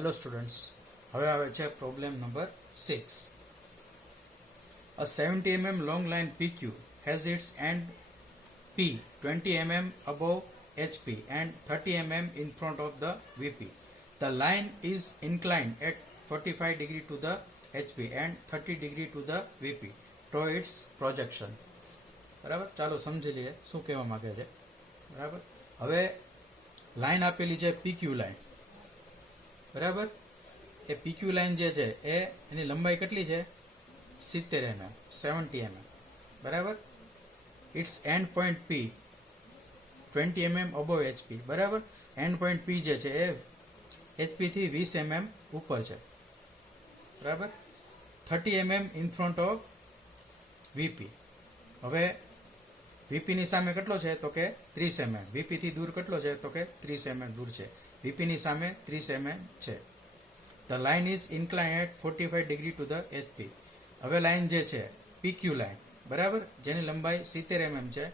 Hello students, હવે આવે છે problem number 6. A 70 mm long line PQ has its end P 20 mm above HP and 30 mm in front of the VP. The line is inclined at 45 degree to the HP and 30 degree to the VP. Draw its projection. બરાબર, ચાલો સમજી લઈએ શું કહેવા માંગે છે. બરાબર, હવે લાઈન આપેલી છે PQ લાઈન. બરાબર, એ PQ લાઈન જે છે એની લંબાઈ કેટલી છે? 70 mm, 70 mm. બરાબર, it's end point P 20 mm above HP. બરાબર, એન્ડ પોઈન્ટ P જે છે એ HP થી 20 mm ઉપર છે. બરાબર, 30 mm in front of VP. હવે VP ની સામે કેટલો છે? તો કે 30 mm. VP થી દૂર કેટલો છે? તો કે 30 mm દૂર છે. VP ની સામે 30 mm છે. The line is inclined at 45 degree to the HP. હવે લાઈન જે છે PQ લાઈન, બરાબર, જેની લંબાઈ 70 mm છે,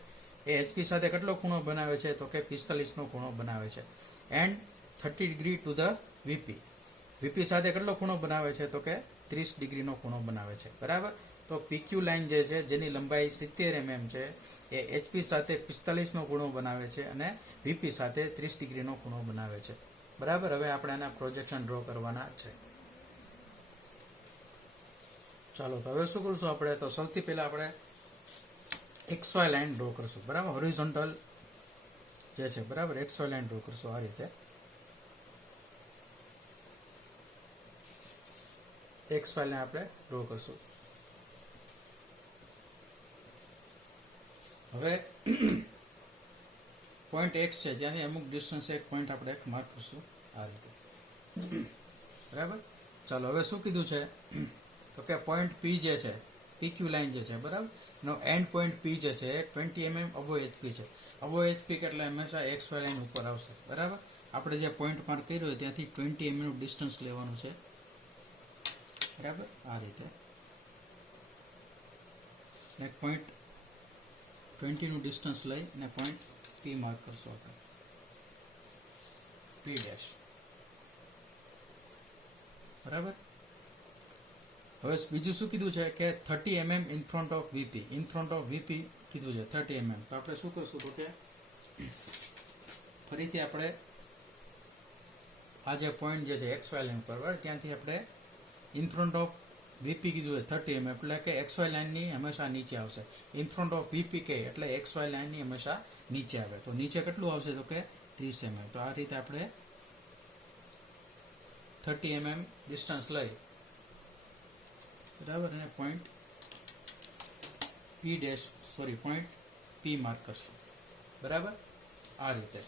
એ HP સાથે કેટલો ખૂણો બનાવે છે? તો કે 45 નો ખૂણો બનાવે છે. And 30 degree to the VP. VP સાથે કેટલો ખૂણો બનાવે છે? તો કે 30 ડિગ્રીનો ખૂણો બનાવે છે. બરાબર, તો PQ લાઈન જે છે જેની લંબાઈ 70 mm છે એ HP સાથે 45 નો ખૂણો બનાવે છે અને VP સાથે 30 ડિગ્રીનો ખૂણો બનાવે છે. બરાબર, હવે આપણે એના પ્રોજેક્શન ડ્રો કરવાના છે. ચાલો, તો હવે શું કરશું આપણે? તો સૌથી પહેલા આપણે XY લાઈન ડ્રો કરશું. બરાબર, હોરિઝોન્ટલ જે છે, બરાબર, XY લાઈન ડ્રો કરશું આ રીતે. XY લાઈન આપણે ડ્રો કરશું. હવે પોઈન્ટ X છે જ્યાંથી અમુક ડિસ્ટન્સ એક પોઈન્ટ આપણે એક માર્ક કરશું આ રીતે. બરાબર, ચાલો, હવે શું કીધું છે? તો કે પોઈન્ટ P જે છે, PQ લાઈન જે છે, બરાબર, એનો એન્ડ પોઈન્ટ P જે છે એ 20 mm અબોવ HP છે. અબોવ HP એટલે હંમેશા XY લાઈન ઉપર આવશે. બરાબર, આપણે જે પોઈન્ટ માર્ક કર્યો હોય ત્યાંથી 20 mm નું ડિસ્ટન્સ લેવાનું છે. બરાબર, આ રીતે એક પોઈન્ટ 20 નું ડિસ્ટન્સ લઈ અને પોઈન્ટ P માર્ક કરશું આપણે, P ડેશ. બરાબર, હવે બીજું શું કીધું છે કે 30 mm in front of VP. In front of VP કીધું છે 30 mm. તો આપણે શું કરશું? તો કે ફરીથી આપણે આ જે પોઈન્ટ જે છે XY લાઈન પર, બરાબર, ત્યાંથી આપણે ઇન ફ્રન્ટ ઓફ VP કીધું છે 30 mm, એટલે કે XY લાઈનની હંમેશા નીચે આવશે. ઇન ફ્રન્ટ ઓફ VP કે એટલે XY લાઈનની હંમેશા નીચે આવે. તો નીચે કેટલું આવશે? તો કે 30 mm. તો આ રીતે આપણે 30 mm ડિસ્ટન્સ લઈ, બરાબર, અને પોઈન્ટ પોઈન્ટ P માર્ક કરશું. બરાબર, આ રીતે.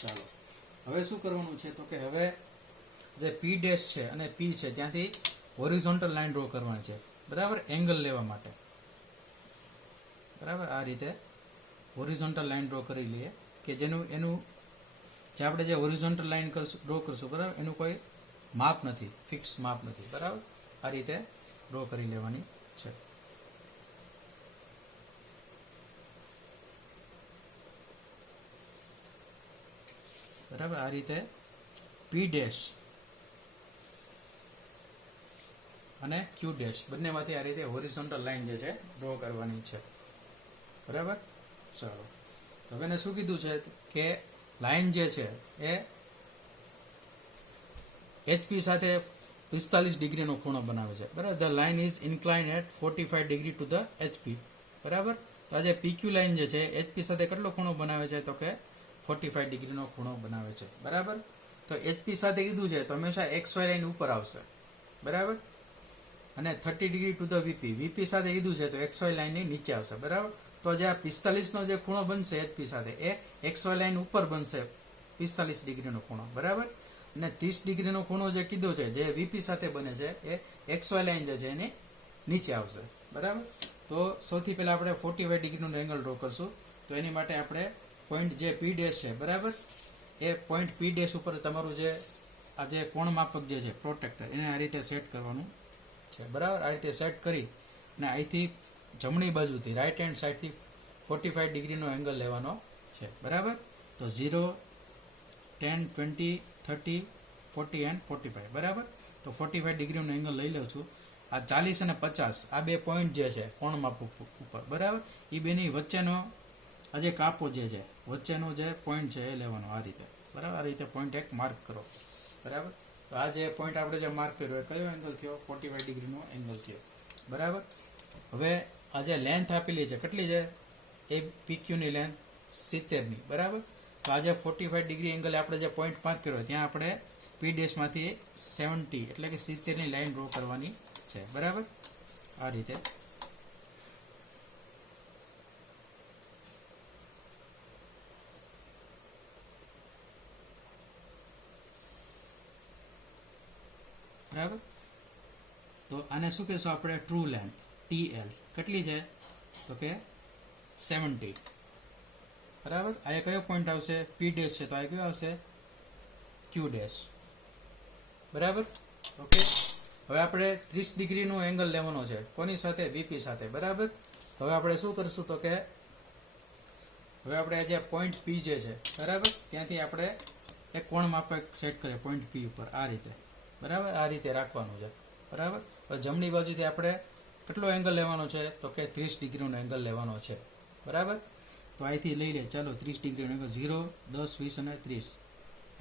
ચાલો, હવે શું કરવાનું છે? તો કે હવે જે P ડેશ છે અને P છે ત્યાંથી હોરિઝોન્ટલ લાઈન ડ્રો કરવાની છે. બરાબર, એંગલ લેવા માટે. બરાબર, આ રીતે હોરિઝોન્ટલ લાઈન ડ્રો કરી લઈએ કે એનું જે આપણે જે હોરિઝોન્ટલ લાઈન ડ્રો કરશું, બરાબર, એનું કોઈ માપ નથી, ફિક્સ માપ નથી. બરાબર, આ રીતે ડ્રો કરી લેવાની છે. બરાબર, આ રીતે P ડેશ અને Q ડેશ બંનેમાંથી આ રીતે હોરિઝોન્ટલ લાઈન જે છે ડ્રો કરવાની છે. બરાબર, ચાલો, હવે એને શું કીધું છે કે લાઈન જે છે એ HP સાથે 45 ડિગ્રીનો ખૂણો બનાવે છે. બરાબર, the line is inclined at 45 degree to the HP. બરાબર, તો આ જે PQ લાઈન જે છે HP સાથે કેટલો ખૂણો બનાવે છે? તો કે 45 ડિગ્રીનો ખૂણો બનાવે છે. બરાબર, તો HP સાથે કીધું છે તો હંમેશા XY લાઈન ઉપર આવશે. બરાબર, અને 30 ડિગ્રી ટુ ધ VP સાથે કીધું છે તો XY લાઈનની નીચે આવશે. બરાબર, તો જે આ 45 નો જે ખૂણો બનશે HP સાથે એ XY લાઈન ઉપર બનશે 45 ડિગ્રીનો ખૂણો. બરાબર, અને 30 ડિગ્રીનો ખૂણો જે કીધો છે જે VP સાથે બને છે એ XY લાઈન જે છે એની નીચે આવશે. બરાબર, તો સૌથી પહેલા આપણે 45 ડિગ્રીનો એંગલ ડ્રો કરશું. તો એની માટે આપણે પોઈન્ટ જે P ડેશ છે, બરાબર, એ પોઈન્ટ P ડેશ ઉપર તમારું જે આ જે કોણ માપક જે છે પ્રોટેક્ટર એને આ રીતે સેટ કરવાનું છે. બરાબર, આ રીતે સેટ કરી અને અહીંથી જમણી બાજુથી રાઈટ હેન્ડ સાઈડથી 45 ડિગ્રીનો એંગલ લેવાનો છે. બરાબર, તો 0, 10, 20, 30, 40 એન્ડ 45 બરાબર. તો 45 ડિગ્રીનો એંગલ લઈ લઉં છું. આ 40 અને 50 આ બે પોઈન્ટ જે છે કોણ માપ ઉપર બરાબર, એ બેની વચ્ચેનો આ જે કાપો જે છે વચ્ચેનો જે પોઈન્ટ છે એ લેવાનો આ રીતે બરાબર. આ રીતે પોઈન્ટ એક માર્ક કરો બરાબર. તો આ જે પોઈન્ટ આપણે જે માર્ક કર્યો એ કયો એંગલ થયો? 45 ડિગ્રીનો એંગલ થયો બરાબર. હવે આ જે લેન્થ આપેલી છે કેટલી છે? એ પીક્યુની લેન્થ 70ની બરાબર. તો આ જે 45 ડિગ્રી એંગલે આપણે જે પોઈન્ટ માર્ક કર્યો ત્યાં આપણે પી ડેશમાંથી 70 એટલે કે 70ની લાઈન ડ્રો કરવાની છે બરાબર. આ રીતે બરાબર. તો આને શું કહેશું આપણે? ટ્રુ લેન્થ TL કેટલી છે? તો કે 70 બરાબર. આ કયો પોઈન્ટ આવશે? પી ડેશ છે તો આ કયો આવશે? ક્યુ ડેશ બરાબર. ઓકે. હવે આપણે 30 ડિગ્રીનો એંગલ લેવાનો છે કોની સાથે? VP સાથે બરાબર. તો હવે આપણે શું કરશું? તો કે હવે આપણે જે પોઈન્ટ P જે છે બરાબર ત્યાંથી આપણે એક કોણ માપક સેટ કરીએ પોઈન્ટ P ઉપર આ રીતે બરાબર. આ રીતે રાખવાનું છે બરાબર. હવે જમણી બાજુથી આપણે કેટલો એંગલ લેવાનો છે? તો કે 30 ડિગ્રીનો એંગલ લેવાનો છે બરાબર. તો અહીંથી લઈ લે ચાલો 30 ડિગ્રીનો એંગલ 0, 10, 20 અને 30.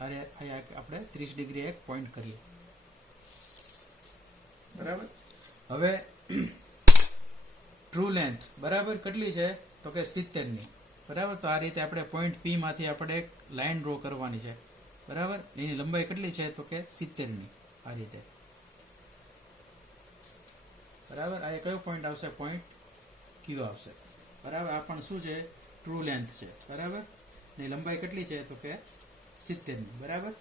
અરે અહીંયા આપણે 30 ડિગ્રી એક પોઈન્ટ કરીએ બરાબર. હવે ટ્રુ લેન્થ બરાબર કેટલી છે? તો કે 70ની બરાબર. તો આ રીતે આપણે પોઈન્ટ P માંથી આપણે એક લાઈન ડ્રો કરવાની છે બરાબર. એની લંબાઈ કેટલી છે? તો કે 70ની આ રીતે બરાબર. આ કયો પોઈન્ટ આવશે? પોઈન્ટ Q આવશે બરાબર. આ પણ શું છે? ટ્રુ લેન્થ છે બરાબર. એની લંબાઈ કેટલી છે? તો કે 70ની બરાબર.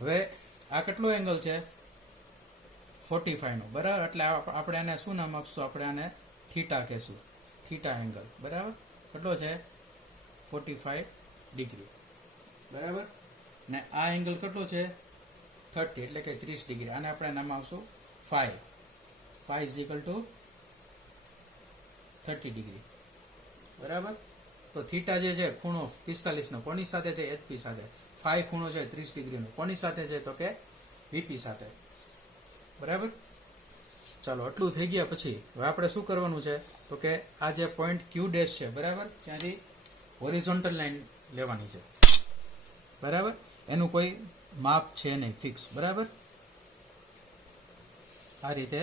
હવે આ કેટલો એંગલ છે? 45 નો બરાબર. એટલે આપણે આને શું નામ આપશું? આપણે આને થીટા કહેશું, થીટા એંગલ બરાબર. કેટલો છે? 45 ડિગ્રી બરાબર. ને આ એંગલ કેટલો છે? 30 એટલે કે 30 ડિગ્રી. આને આપણે નામ આપશું phi. phi is equal to 30 degree બરાબર. તો થીટા જે છે ખૂણો 45 નો કોની સાથે છે? HP સાથે. phi ખૂણો છે 30 ડિગ્રીનો કોની સાથે છે? તો કે VP સાથે બરાબર. ચાલો આટલું થઈ ગયા પછી હવે આપણે શું કરવાનું છે? તો કે આ જે પોઈન્ટ Q ડેશ છે બરાબર ત્યાંથી હોરિઝોન્ટલ લાઈન લેવાની છે બરાબર. એનું કોઈ માપ છે નહીં, ફિક્સ બરાબર. આ રીતે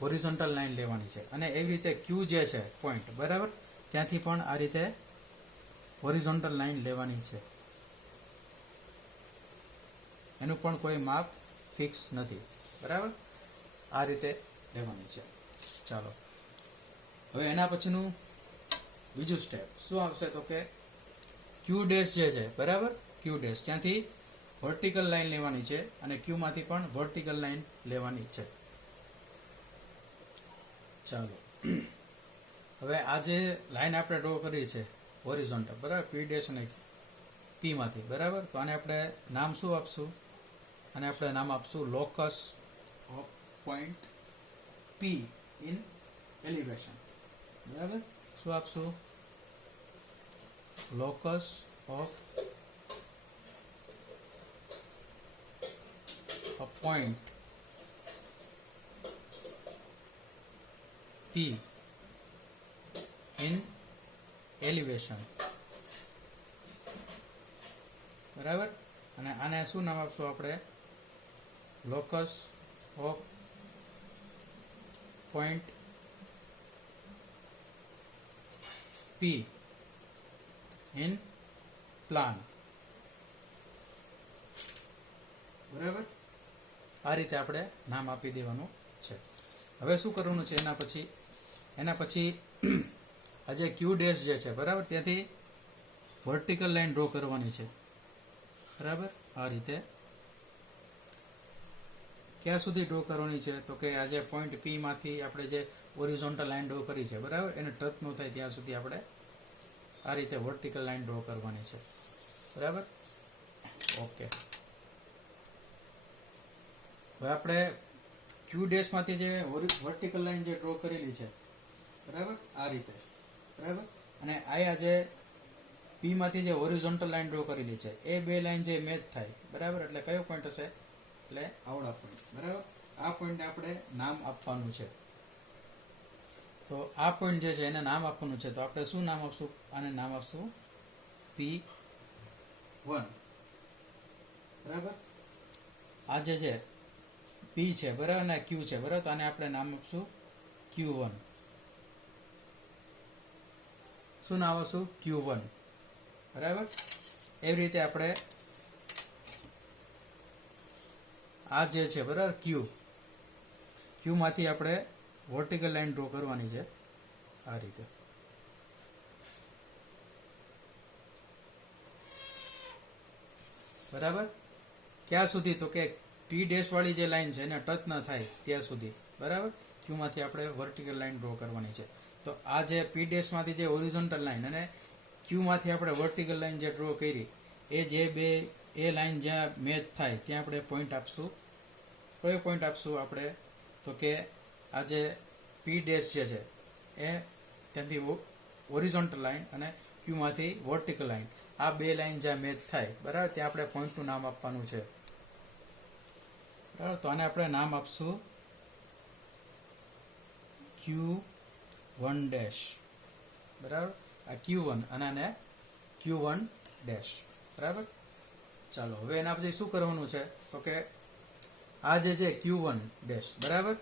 હોરિઝોન્ટલ લાઈન લેવાની છે અને એવી રીતે Q જે છે પોઈન્ટ બરાબર ત્યાંથી પણ આ રીતે હોરિઝોન્ટલ લાઈન લેવાની છે. એનું પણ કોઈ માપ ફિક્સ નથી બરાબર. આ રીતે લેવાની છે. ચાલો હવે એના પછીનું બીજું સ્ટેપ શું આવશે? તો કે Q ડેશ જે છે બરાબર. Q ડેશ ત્યાંથી વર્ટિકલ લાઈન લેવાની છે અને Q માંથી પણ વર્ટિકલ લાઈન લેવાની છે. ચાલો હવે આ જે લાઈન આપણે ડ્રો કરી છે હોરિઝોન્ટલ બરાબર P ડેશ અને P માંથી બરાબર. તો આને આપણે નામ શું આપશું? અને આપણે નામ આપશું locus of point P in elevation બરાબર. શું આપશું? Locus of a point P in elevation બરાબર. અને આને શું નામ આપશું આપણે? Locus of point P in plan બરાબર. આ રીતે આપણે નામ આપી દેવાનું છે. હવે શું કરવાનું છે? એના પછી આ જે Q ડેશ જે છે બરાબર ત્યાંથી વર્ટિકલ લાઈન ડ્રો કરવાની છે બરાબર. આ રીતે ક્યાં સુધી ડ્રો કરવાની છે? તો કે આ જે પોઈન્ટ P માંથી આપણે જે હોરિઝોન્ટલ લાઈન ડ્રો કરી છે બરાબર એને ટચ ન થાય ત્યાં સુધી આપણે આ રીતે વર્ટિકલ લાઈન ડ્રો કરવાની છે બરાબર. ઓકે. હવે આપણે Q ડેશ માંથી જે વર્ટિકલ લાઈન જે ડ્રો કરેલી છે બરાબર આ રીતે બરાબર. અને આ જે P પી માંથી જે હોરિઝોન્ટલ લાઈન ડ્રો કરેલી છે એ બે લાઈન જે મેચ થાય, બરાબર, એટલે કયો પોઈન્ટ હશે? એટલે આવડા પોઈન્ટ, બરાબર. આ પોઈન્ટને આપણે નામ આપવાનું છે. તો આ પોઈન્ટ જે છે એને નામ આપવાનું છે, તો આપણે શું નામ આપશું? આને નામ આપશું P1, બરાબર. આ જે છે P છે, બરાબર, ને Q છે, બરાબર, તો આને આપણે નામ આપશું Q1. શું નામ આપશું? Q1, બરાબર. એવી રીતે આપણે આ જે છે, બરાબર, Q માંથી આપણે વર્ટિકલ લાઈન ડ્રો કરવાની છે આ રીતે, બરાબર. ક્યાં સુધી? તો કે P ડેશ વાળી જે લાઈન છે એને ટચ ન થાય ત્યાં સુધી, બરાબર. Q માંથી આપણે વર્ટિકલ લાઈન ડ્રો કરવાની છે. તો આ જે P ડેશ માંથી જે હોરિઝોન્ટલ લાઈન અને Q માંથી આપણે વર્ટિકલ લાઈન જે ડ્રો કરી, એ જે બે એ લાઈન જ્યાં મેચ થાય ત્યાં આપણે પોઈન્ટ આપશું. કયો પોઈન્ટ આપશું આપણે? તો કે આ જે P ડેશ જે છે એ ત્યાંથી હોરિઝોન્ટલ લાઈન અને Q માંથી વર્ટિકલ લાઈન, આ બે લાઈન જ્યાં મેચ થાય, બરાબર, ત્યાં આપણે પોઈન્ટનું નામ આપવાનું છે, બરાબર. તો આને આપણે નામ આપશું Q1 ડેશ, બરાબર. આ Q1 અને આને Q1 ડેશ, બરાબર. ચાલો હવે એના પછી શું કરવાનું છે? તો કે આ જે છે Q1 ડેશ, બરાબર,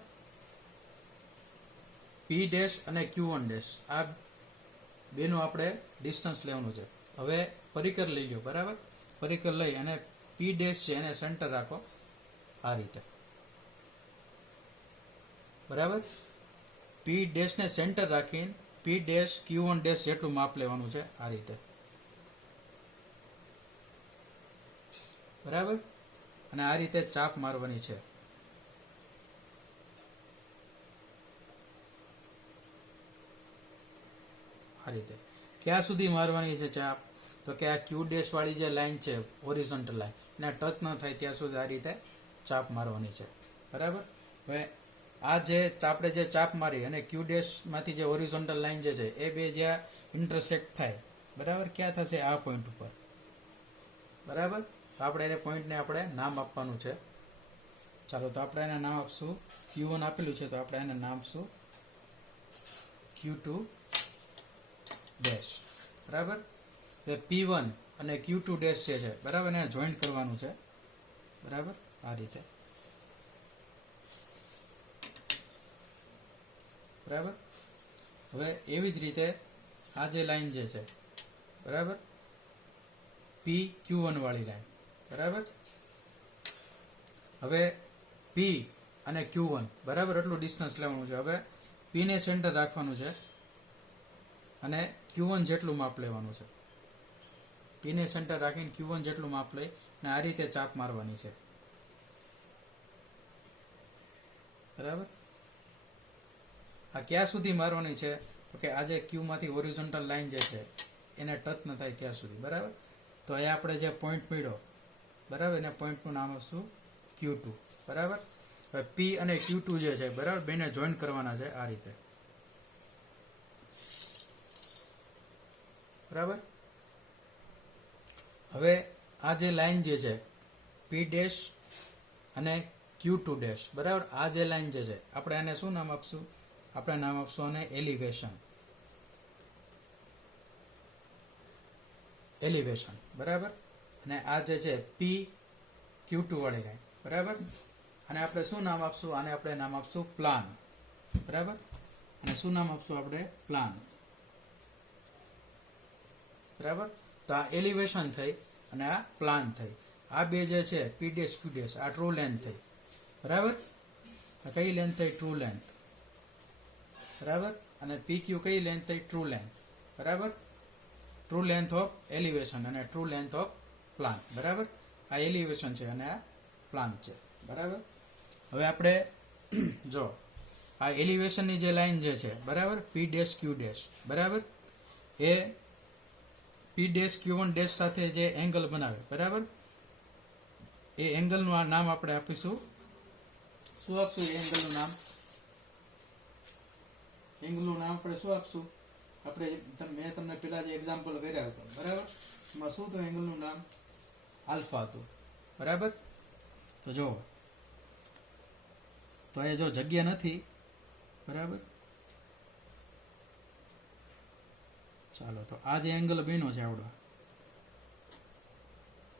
P ડેશ અને Q1 ડેશ, આ બેનું આપણે ડિસ્ટન્સ લેવાનું છે. હવે પરિકર લઈ લો, બરાબર. પરિકર લઈ અને P ડેશ છે એને સેન્ટર રાખો આ રીતે, બરાબર. P ડેશ ને સેન્ટર રાખીને P ડેશ Q1 ડેશ જેટલું માપ લેવાનું છે આ રીતે, બરાબર. અને આ રીતે ચાપ મારવાની છે આ રીતે. ક્યાં સુધી મારવાની છે ચાપ? તો કે આ Q ડેશ વાળી જે લાઈન છે હોરિઝોન્ટલ લાઈન એને ટચ ન થાય ત્યાં સુધી આ રીતે ચાપ મારવાની છે, બરાબર. હવે આ જે આપણે જે ચાપ મારી અને Q ડેશ માંથી જે હોરિઝોન્ટલ લાઈન જે છે એ બે જ્યાં ઇન્ટરસેક્ટ થાય, બરાબર, ક્યાં થશે? આ પોઈન્ટ ઉપર, બરાબર. તો આપણે એને પોઈન્ટને આપણે નામ આપવાનું છે. ચાલો તો આપણે એને નામ આપશું Q1 આપેલું છે, તો આપણે એને નામ આપશું Q2 ડેશ, બરાબર. P1 અને Q2 ડેશ જે છે, બરાબર, એને જોઈન્ટ કરવાનું છે, બરાબર, આ રીતે, બરાબર. હવે એવી જ રીતે આ જે લાઈન જે છે, બરાબર, PQ1 વાળી લાઈન, બરાબર. હવે P અને Q1, બરાબર, એટલું ડિસ્ટન્સ લેવાનું છે. હવે P ને સેન્ટર રાખવાનું છે અને Q1 જેટલું માપ લેવાનું છે. P ને સેન્ટર રાખીને Q1 જેટલું માપ લઈ અને આ રીતે ચાપ મારવાની છે, બરાબર. આ ક્યાં સુધી મારવાની છે? તો કે આ જે Q માંથી હોરિઝોન્ટલ લાઈન જે છે એને ટચ ન થાય ત્યાં સુધી, બરાબર. તો અહીંયા આપણે જે પોઈન્ટ મળ્યો, બરાબર, એને પોઈન્ટનું નામ આપશું Q2, બરાબર. હવે P અને Q2 જે છે, બરાબર, બેને જોઈન્ટ કરવાના છે આ રીતે, બરાબર. હવે આ જે લાઈન જે છે P ડેશ અને Q2 ડેશ, બરાબર, આ જે લાઈન જે છે આપણે આને શું નામ આપશું? આપણે નામ આપશું આને એલિવેશન, બરાબર. અને આ જે છે P Q2 વાળી લાઈન, બરાબર, અને આપણે શું નામ આપશું? આને આપણે નામ આપશું પ્લાન, બરાબર. અને શું નામ આપશું આપણે? પ્લાન, બરાબર. તો આ એલિવેશન થઈ અને આ પ્લાન થઈ. આ બે જે છે P ડેશ Q ડેશ આ ટ્રુ લેન્થ થઈ, બરાબર. આ કઈ લેન્થ થઈ? ટ્રુ લેન્થ, બરાબર. અને PQ કઈ લેન્થ થઈ? ટ્રુ લેન્થ, બરાબર. ટ્રુ લેન્થ ઓફ એલિવેશન અને ટ્રુ લેન્થ ઓફ પ્લાન, બરાબર. આ એલિવેશન છે અને આ પ્લાન છે, બરાબર. હવે આપણે જો આ એલિવેશનની જે લાઈન જે છે, બરાબર, P ડેશ Q ડેશ, બરાબર, એ P ડેશ Q1 ડેશ સાથે જે એંગલ બનાવે, બરાબર, એ એંગલનું આ નામ આપણે આપીશું. શું આપશું એંગલનું નામ? એંગલનું નામ આપણે શું આપશું? આપણે મેં તમને પેલા જે એક્ઝામ્પલ કર્યા હતા બરાબર, એમાં શું હતું, એંગલનું નામ આલ્ફા હતું બરાબર. તો જો તો એ જો જગ્યા નથી બરાબર, ચાલો તો આ જે એંગલ બન્યો છે આવડો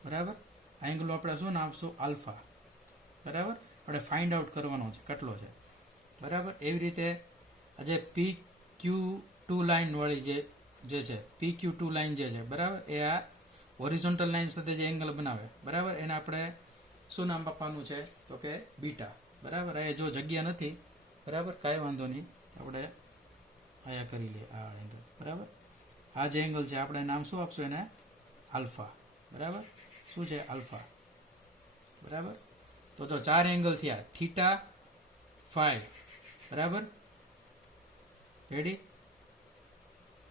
બરાબર, આ એંગલ આપણે શું નામ આપશું, આલ્ફા બરાબર. આપણે ફાઇન્ડ આઉટ કરવાનો છે કેટલો છે બરાબર. એવી રીતે આજે PQ2 લાઇન વાળી જે છે PQ2 લાઇન જે છે બરાબર, એ આ હોરિઝોન્ટલ લાઇન સાથે જે એંગલ બનાવે બરાબર, એને આપણે શું નામ આપવાનું છે, તો કે બીટા બરાબર. એ જો જગ્યા નથી બરાબર, કાંઈ વાંધો નહીં, આપણે આયા કરી લઈએ આ એંગલ બરાબર. આ જે એંગલ છે આપણે નામ શું આપશું, એને આલ્ફા બરાબર. શું છે, આલ્ફા બરાબર. તો જો 4 એંગલ થયા, થીટા, ફાઈ બરાબર, રેડી,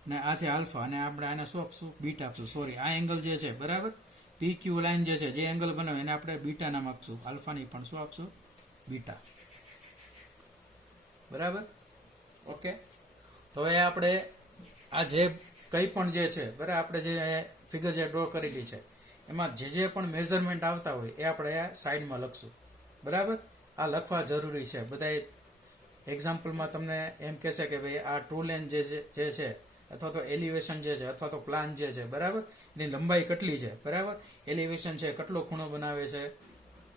ને આ છે આલ્ફા, અને આપણે આને શું આપશું, બીટા આપશું. સોરી, આ એંગલ જે છે બરાબર, PQ લાઈન જે છે, જે એંગલ બનાવે એને આપણે બીટા નામ આપશું, આલ્ફા ની પણ શું આપશું, બીટા બરાબર. ઓકે, તો હવે આપણે આ જે કંઈ પણ જે છે બરાબર, આપણે જે ફિગર જે ડ્રો કરેલી છે એમાં જે પણ મેઝરમેન્ટ આવતા હોય એ આપણે આ સાઈડમાં લખશું બરાબર. આ લખવા જરૂરી છે. બધા એક્ઝામ્પલમાં તમને એમ કહેશે કે ભાઈ આ ટ્રુ લેન્થ જે છે અથવા તો એલિવેશન જે છે અથવા તો પ્લાન જે છે બરાબર, એની લંબાઈ કેટલી છે બરાબર, એલિવેશન છે કેટલો ખૂણો બનાવે છે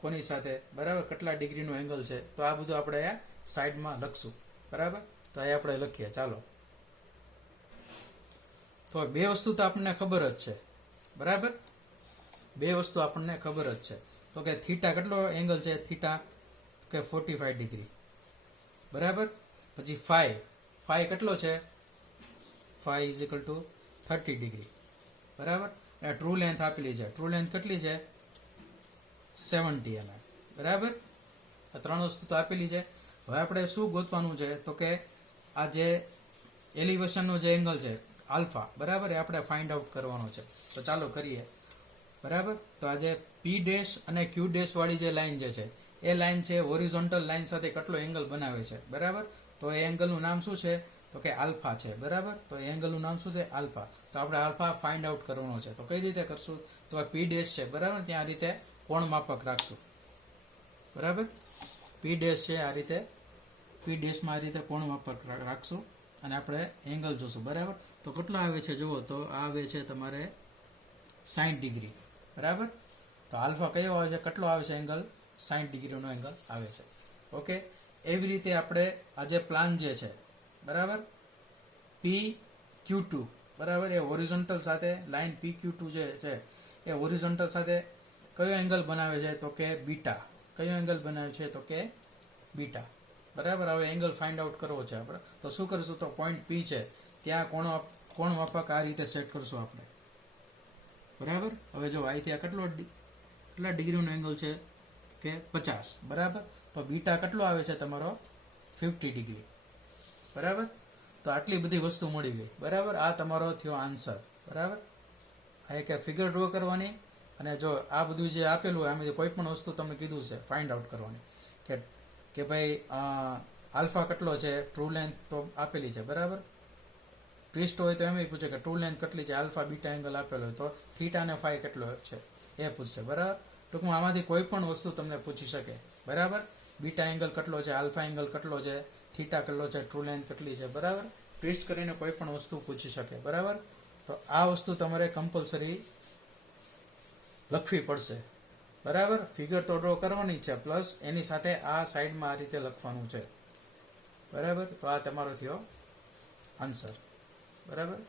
કોની સાથે બરાબર, કેટલા ડિગ્રીનો એંગલ છે, તો આ બધું આપણે આ સાઈડમાં લખશું બરાબર. તો એ આપણે લખીએ. ચાલો, તો બે વસ્તુ તો આપણને ખબર જ છે બરાબર, બે વસ્તુ આપણને ખબર જ છે. તો કે થીટા કેટલો એંગલ છે, થીટા કે 45 ડિગ્રી બરાબર. પછી ફાઈ કેટલો છે, phi is equal to 30 degree બરાબર. અને ટ્રુ લેન્થ આપેલી છે, ટ્રુ લેન્થ કેટલી છે, 70 mm બરાબર. આ ત્રણ વસ્તુ તો આપેલી છે. હવે આપણે શું ગોતવાનું છે, તો કે આ જે એલિવેશનનો જે એંગલ છે આલ્ફા બરાબર, એ આપણે ફાઇન્ડ આઉટ કરવાનો છે. તો ચાલો કરીએ બરાબર. તો આ જે P' અને Q' વાળી જે લાઈન જે છે એ લાઈન છે હોરિઝોન્ટલ લાઈન સાથે કેટલો એંગલ બનાવે છે બરાબર. તો એ એંગલનું નામ શું છે, તો કે આલ્ફા છે બરાબર. તો એ એંગલનું નામ શું છે, આલ્ફા. તો આપણે આલ્ફા ફાઇન્ડ આઉટ કરવાનો છે. તો કઈ રીતે કરશું, તો આ P' છે બરાબર, ત્યાં આ રીતે કોણ માપક રાખશું બરાબર. P' છે આ રીતે, P' માં આ રીતે કોણ માપક રાખશું અને આપણે એંગલ જોશું બરાબર. તો કેટલો આવે છે જુઓ, તો આવે છે તમારે 60 ડિગ્રી બરાબર. તો આલ્ફા કયો આવે છે, કેટલો આવે છે એંગલ, 60 ડિગ્રીનો એંગલ આવે છે. ઓકે, એવી રીતે આપણે આ જે પ્લાન જે છે બરાબર, PQ2 બરાબર, એ હોરિઝોન્ટલ સાથે લાઈન PQ2 જે છે એ હોરિઝોન્ટલ સાથે કયો એંગલ બનાવે છે, તો કે બીટા. કયો એંગલ બનાવે છે, તો કે બીટા બરાબર. હવે એંગલ ફાઇન્ડ આઉટ કરવો છે આપણે, તો શું કરીશું, તો પોઈન્ટ P છે ત્યાં કોણ માપક આ રીતે સેટ કરશું આપણે બરાબર. હવે જો અહીંથી આ કેટલા ડિગ્રીનો એંગલ છે, કે 50 બરાબર. તો બીટા કેટલો આવે છે તમારો, 50 ડિગ્રી બરાબર. તો આટલી બધી વસ્તુ મળી ગઈ બરાબર. આ તમારો થયો આન્સર બરાબર. આ એક ફિગર ડ્રો કરવાની, અને જો આ બધું જે આપેલું હોય આમાંથી કોઈ પણ વસ્તુ તમને કીધું છે ફાઇન્ડ આઉટ કરવાની, કે ભાઈ આલ્ફા કેટલો છે, ટ્રુ લેન્થ તો આપેલી છે બરાબર. ટ્વિસ્ટ હોય તો એમ પૂછે કે ટ્રુ લેન્થ કેટલી છે, આલ્ફા બીટા એંગલ આપેલો હોય તો થીટા અને ફાઈ કેટલો છે એ પૂછશે બરાબર. ટૂંકમાં આમાંથી કોઈ પણ વસ્તુ તમને પૂછી શકે બરાબર. બીટા એંગલ કેટલો છે, આલ્ફા એંગલ કેટલો છે, થીટા કેટલો છે, ટ્રુ લેન્થ કેટલી છે બરાબર. ટ્વિસ્ટ કરીને કોઈ પણ વસ્તુ પૂછી શકે બરાબર. તો આ વસ્તુ તમારે કમ્પલસરી લખવી પડશે બરાબર. ફિગર તો ડ્રો કરવાની છે, પ્લસ એની સાથે આ સાઈડમાં આ રીતે લખવાનું છે બરાબર. તો આ તમારો થયો આન્સર બરાબર.